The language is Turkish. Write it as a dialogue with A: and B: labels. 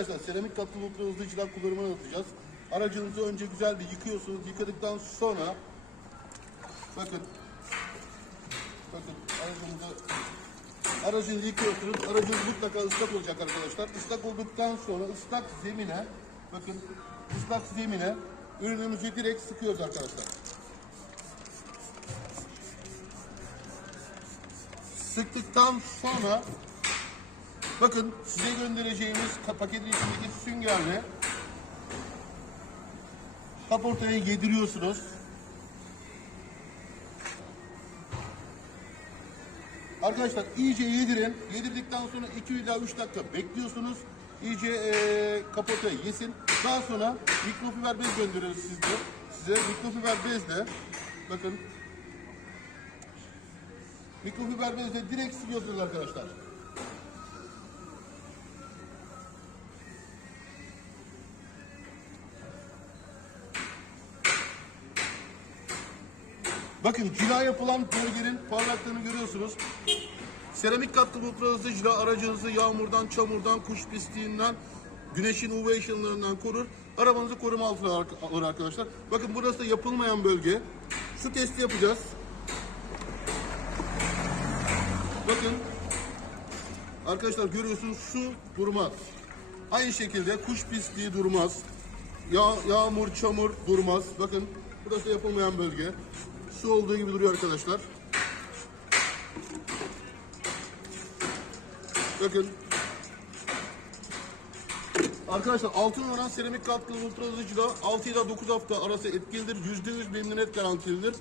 A: Arkadaşlar seramik katkılı ultra hızlı icra kullanımını anlatacağız. Aracınızı önce güzel bir yıkıyorsunuz. Yıkadıktan sonra bakın bakın aracınızı aracınızı yıkıyorsunuz. Aracınız mutlaka ıslak olacak arkadaşlar. Islak olduktan sonra ıslak zemine bakın ıslak zemine ürünümüzü direkt sıkıyoruz arkadaşlar. Sıktıktan sonra Bakın size göndereceğimiz paketin içindeki süngerle kaportaya yediriyorsunuz. Arkadaşlar iyice yedirin. Yedirdikten sonra 2 ila 3 dakika bekliyorsunuz. İyice eee kaportaya yesin. Daha sonra mikrofiber bez gönderiyoruz sizde. Size mikrofiber bezle bakın mikrofiber bezle direkt siliyorsunuz arkadaşlar. Bakın cila yapılan bölgenin parlaklığını görüyorsunuz. Seramik katkılı ultra hızlı cila aracınızı yağmurdan, çamurdan, kuş pisliğinden, güneşin UV ışınlarından korur. Arabanızı koruma altına alır arkadaşlar. Bakın burası da yapılmayan bölge. Su testi yapacağız. Bakın. Arkadaşlar görüyorsunuz su durmaz. Aynı şekilde kuş pisliği durmaz. Ya, yağmur, çamur durmaz. Bakın burası da yapılmayan bölge. Su olduğu gibi duruyor arkadaşlar. Bakın. Arkadaşlar altın oran seramik katkılı ultra hızlı cila 6 ila 9 hafta arası etkilidir. %100 memnuniyet garantilidir.